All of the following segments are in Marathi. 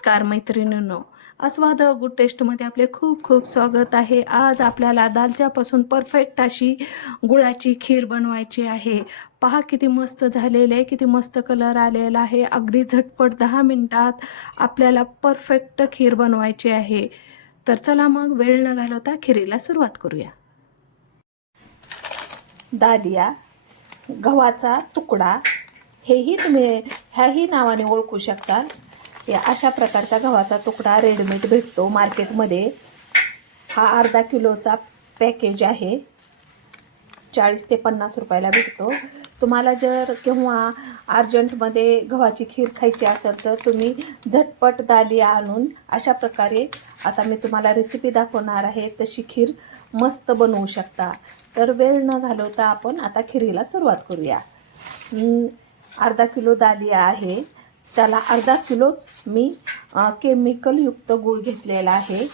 नमस्कार मैत्रिणींनो. अस्वाद गुड टेस्टमध्ये आपले खूप खूप स्वागत आहे. आज आपल्याला दालच्यापासून परफेक्ट अशी गुळाची खीर बनवायची आहे. पहा किती मस्त झालेले आहे किती मस्त कलर आलेला आहे. अगदी झटपट दहा मिनटात आपल्याला परफेक्ट खीर बनवायची आहे. तर चला मग वेळ न घालवता खिरीला सुरुवात करूया. दालिया गव्हाचा तुकडा हेही तुम्ही ह्याही नावाने ओळखू शकता. या अशा प्रकारचा गव्हाचा तुकडा रेडीमेड भेटतो मार्केटमध्ये हा अर्धा किलोचा पॅकेज आहे. चाळीस ते पन्नास रुपयाला भेटतो. तुम्हाला जर केव्हा अर्जंटमध्ये गव्हाची खीर खायची असेल तर तुम्ही झटपट दालिया आणून अशा प्रकारे आता मी तुम्हाला रेसिपी दाखवणार आहे. तशी खीर मस्त बनवू शकता. तर वेळ न घालवता आपण आता खिरीला सुरुवात करूया. अर्धा किलो दालिया आहे. त्याला अर्धा किलोच मी केमिकलयुक्त गूळ घेतलेला आहे.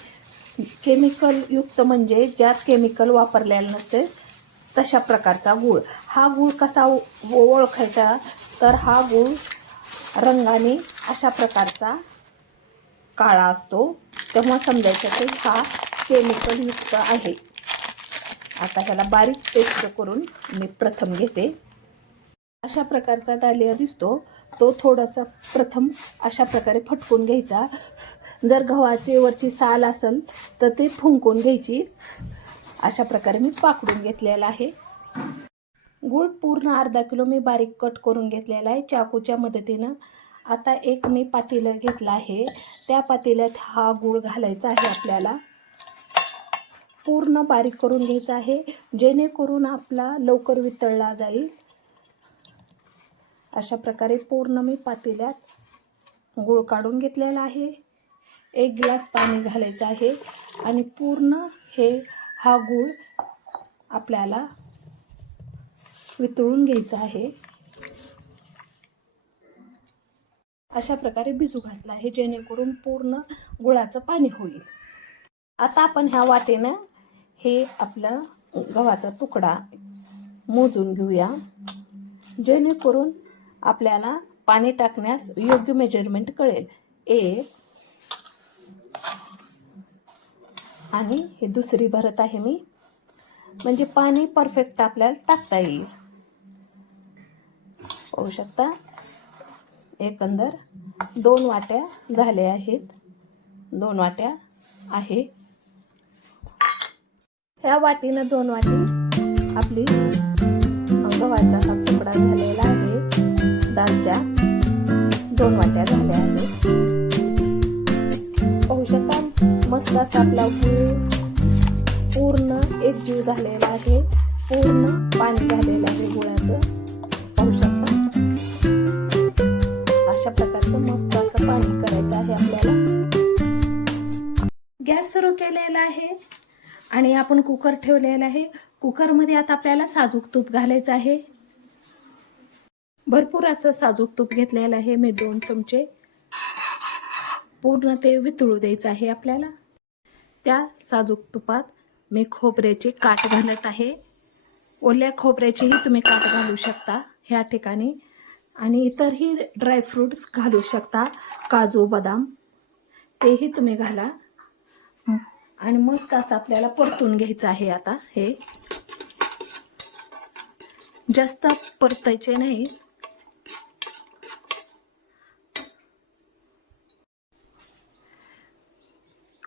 केमिकलयुक्त म्हणजे ज्यात केमिकल वापरलेलं नसते तशा प्रकारचा गूळ. हा गूळ कसा ओळखायचा? तर हा गूळ रंगाने अशा प्रकारचा काळा असतो. तेव्हा समजायचं की हा केमिकलयुक्त आहे. आता ह्याला बारीक पेस्ट करून मी प्रथम घेते. अशा प्रकारचा दालिया दिसतो. तो थोडासा प्रथम अशा प्रकारे फटकून घ्यायचा. जर गव्हाची वरची साल असेल तर ते फुंकून घ्यायची. अशा प्रकारे मी पाकडून घेतलेला आहे. गूळ पूर्ण अर्धा किलो मी बारीक कट करून घेतलेला आहे चाकूच्या मदतीनं. आता एक मी पातेलं घेतलं आहे. त्या पातेल्यात हा गूळ घालायचा आहे आपल्याला. पूर्ण बारीक करून घ्यायचा आहे. जेणेकरून आपला लवकर वितळला जाईल. अशा प्रकारे पूर्ण मी पातेल्यात गूळ काढून घेतलेला आहे. एक ग्लास पाणी घालायचं आहे आणि पूर्ण हे हा गूळ आपल्याला वितळून घ्यायचा आहे. अशा प्रकारे भिजू घातला आहे जेणेकरून पूर्ण गुळाचं पाणी होईल. आता आपण ह्या वाटेनं हे आपलं गव्हाचा तुकडा मोजून घेऊया. जेणेकरून आपल्याला पाणी टाकण्यास योग्य मेजरमेंट कळेल. ए आणि हे दुसरी भरत आहे मी. म्हणजे पाणी परफेक्ट आपल्याला टाकता येईल. पाहू शकता? एकंदर दोन वाट्या झाल्या आहेत. दोन वाट्या आहे. ह्या वाटीनं दोन वाटी आपली गव्हाचा हा तुकडा झालेला दोन वाट्या झाल्या आहेत. पाहू शकता मस्त असा आपला पूर्ण एक जीव झालेला आहे. पूर्ण पाणी झालेलं आहे गुळाचं. पाहू शकता. अशा प्रकारचं मस्त असं पाणी करायचं आहे आपल्याला. गॅस सुरू केलेला आहे आणि आपण कुकर ठेवलेला आहे. कुकरमध्ये आता आपल्याला साजूक तूप घालायचं आहे. भरपूर असं साजूक तूप घेतलेलं आहे मी दोन चमचे. पूर्ण ते वितळू द्यायचं आहे आपल्याला. त्या साजूक तुपात मी खोबऱ्याचे काठ घालत आहे. ओल्या खोबऱ्याचेही तुम्ही काठ घालू शकता ह्या ठिकाणी. आणि इतरही ड्रायफ्रूट्स घालू शकता काजू बदाम. तेही तुम्ही घाला. आणि मस्त असं आपल्याला परतून घ्यायचं आहे आता हे. जास्त परतायचे नाही.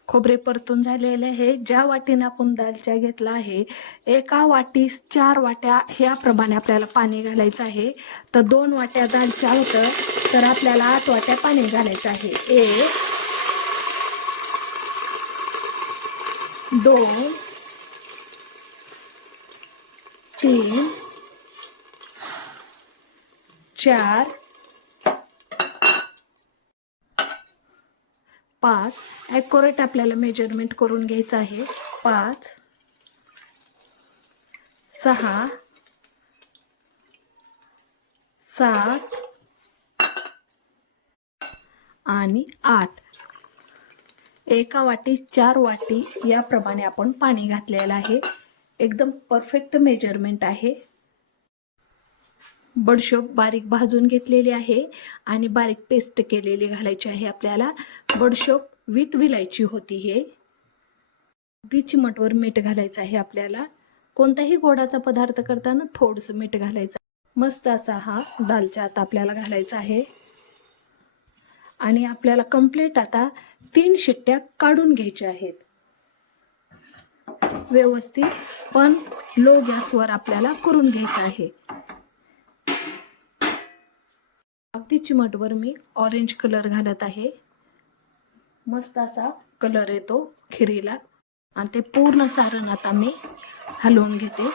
खोबरे परतून झालेले आहे. ज्या वाटीनं आपण दालच्या घेतला आहे एका वाटीस चार वाट्या ह्याप्रमाणे आपल्याला पाणी घालायचं आहे. तर दोन वाट्या दालच्या होतं तर आपल्याला आठ वाट्या पाणी घालायचं आहे. एक दोन तीन चार पाच. ॲक्युरेट आपल्याला मेजरमेंट करून घ्यायचं आहे. पाच. सहा. सात. आणि आठ. एका वाटी चार वाटी याप्रमाणे आपण पाणी घातलेलं आहे. एकदम परफेक्ट मेजरमेंट आहे. बडशोप बारीक भाजून घेतलेली आहे आणि बारीक पेस्ट केलेली घालायची आहे आपल्याला. बडशोप विथ विलायची होती हे. अगदी चिमटवर मीठ घालायचं आहे आपल्याला. कोणताही गोडाचा पदार्थ करताना थोडंसं मीठ घालायचं मस्त असा हा दालचा आता आपल्याला घालायचा आहे. आणि आपल्याला कंप्लीट आता तीन शिट्ट्या काढून घ्यायच्या आहेत. व्यवस्थित पण लो गॅसवर आपल्याला करून घ्यायचं आहे. अगदी चिमटवर मी ऑरेंज कलर घालत आहे. मस्त असा कलर येतो खिरीला. आणि ते पूर्ण सारण आता मी हलवून घेते.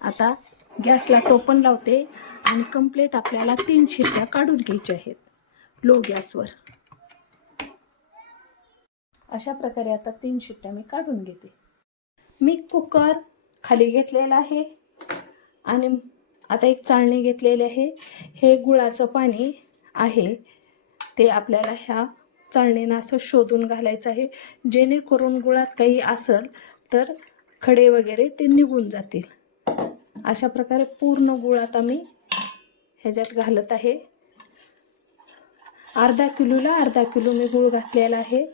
आता गॅसला टोपण लावते आणि कंप्लीट आपल्याला तीन शिट्ट्या काढून घ्यायच्या आहेत. लो गॅसवर. अशा प्रकारे आता तीन शिट्ट्या मी काढून घेते. मी कुकर खाली घेतलेला आहे. आणि आता एक चाळणी घेतलेली आहे. हे गुळाचं पाणी आहे. ते आपल्याला ह्या चाळणीनं असं शोधून घालायचं आहे. जेणेकरून गुळात काही असेल तर खडे वगैरे ते निघून जातील. अशा प्रकारे पूर्ण गुळ आता मी ह्याच्यात घालत आहे. अर्धा किलोला अर्धा किलो मी गुळ घातलेला आहे.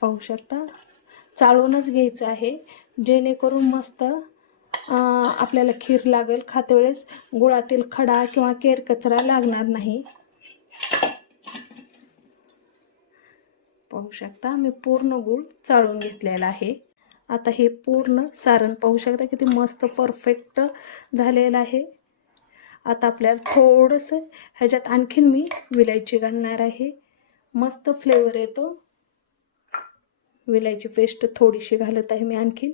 पाहू शकता? चाळूनच घ्यायचं आहे. जेणेकरून मस्त आपल्याला खीर लागेल. खातेवेळेस गुळातील खडा किंवा केर कचरा लागणार नाही. पाहू शकता मी पूर्ण गूळ चाळून घेतलेला आहे. आता हे पूर्ण सारण पाहू शकता किती मस्त परफेक्ट झालेलं आहे. आता आपल्याला थोडंसं ह्याच्यात आणखीन मी विलायची घालणार आहे. मस्त फ्लेवर येतो. विलायची पेस्ट थोडीशी घालत आहे मी आणखीन.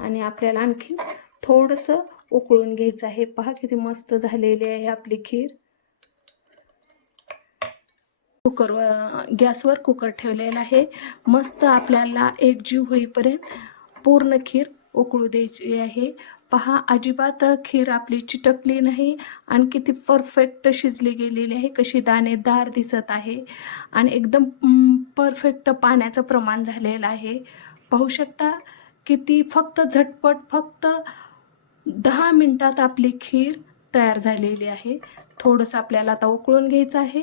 आणि आपल्याला आणखीन थोडंसं उकळून घ्यायचं आहे. पहा किती मस्त झालेली आहे आपली खीर. कुकर गॅसवर कुकर ठेवलेला आहे. मस्त आपल्याला एकजीव होईपर्यंत पूर्ण खीर उकळू द्यायची आहे. पहा अजिबात खीर आपली चिटकली नाही. आणि किती परफेक्ट शिजली गेलेली आहे. कशी दाणेदार दिसत आहे. आणि एकदम परफेक्ट पाण्याचं प्रमाण झालेलं आहे. पाहू शकता किती फक्त झटपट फक्त दहा मिनटात आपली खीर तयार झालेली आहे. थोडंसं आपल्याला आता उकळून घ्यायचं आहे.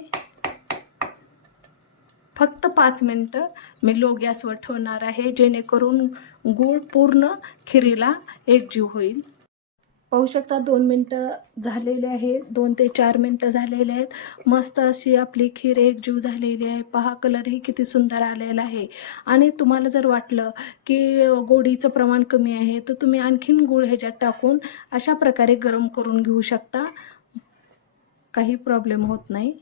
फक्त पाच मिनटं मी लो गॅसवर ठेवणार आहे जेणेकरून गूळ पूर्ण खिरीला एकजीव होईल. पाहू शकता दोन मिनटं झालेले आहे दोन ते चार मिनटं झालेले आहेत. मस्त अशी आपली खीर एकजीव झालेली आहे. पहा कलरही किती सुंदर आलेला आहे. आणि तुम्हाला जर वाटलं की गोडीचं प्रमाण कमी आहे तर तुम्ही आणखीन गूळ ह्याच्यात टाकून अशा प्रकारे गरम करून घेऊ शकता. काही प्रॉब्लेम होत नाही.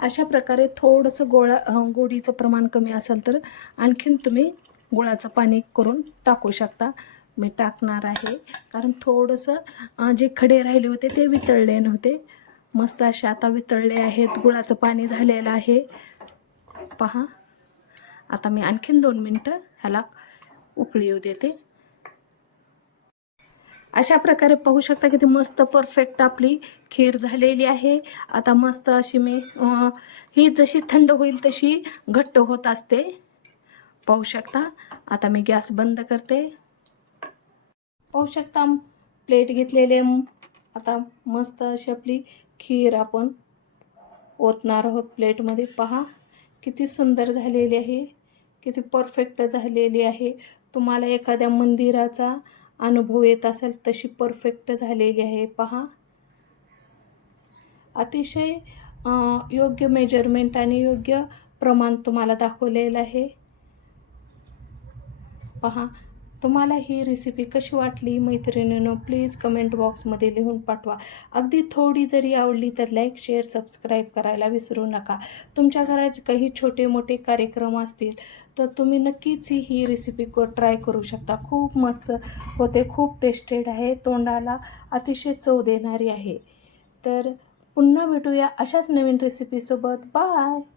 अशा प्रकारे थोडंसं गोळा गोडीचं प्रमाण कमी असेल तर आणखीन तुम्ही गुळाचं पाणी करून टाकू शकता. मी टाकणार आहे. कारण थोडंसं जे खडे राहिले होते ते वितळले नव्हते. मस्त असे आता वितळले आहेत. गुळाचं पाणी झालेलं आहे. पहा. आता मी आणखीन दोन मिनटं ह्याला उकळी येऊ देते. अशा प्रकारे पाहू शकता किती मस्त परफेक्ट आपली खीर झालेली आहे. आता मस्त अशी मी ही जशी थंड होईल तशी घट्ट होत असते. पाहू शकता. आता मी गॅस बंद करते. पाहू शकता. प्लेट घेतलेले आता मस्त अशी आपली खीर आपण ओतणार आहोत प्लेटमध्ये. पहा किती सुंदर झालेली आहे किती परफेक्ट झालेली आहे. तुम्हाला एखाद्या मंदिराचा अनुभव येत असेल तशी परफेक्ट झालेली आहे. पहा. अतिशय योग्य मेजरमेंट आणि योग्य प्रमाण तुम्हाला दाखवलेलं आहे. पहा तुम्हाला ही रेसिपी कशी वाटली मैत्रिणीनं? प्लीज कमेंट बॉक्समध्ये लिहून पाठवा. अगदी थोडी जरी आवडली तर लाईक शेअर सबस्क्राईब करायला विसरू नका. तुमच्या घरात काही छोटे मोठे कार्यक्रम असतील तर तुम्ही नक्कीच ही- ही रेसिपी को ट्राय करू शकता. खूप मस्त होते खूप टेस्टेड आहे. तोंडाला अतिशय चव देणारी आहे. तर पुन्हा भेटूया अशाच नवीन रेसिपीसोबत बाय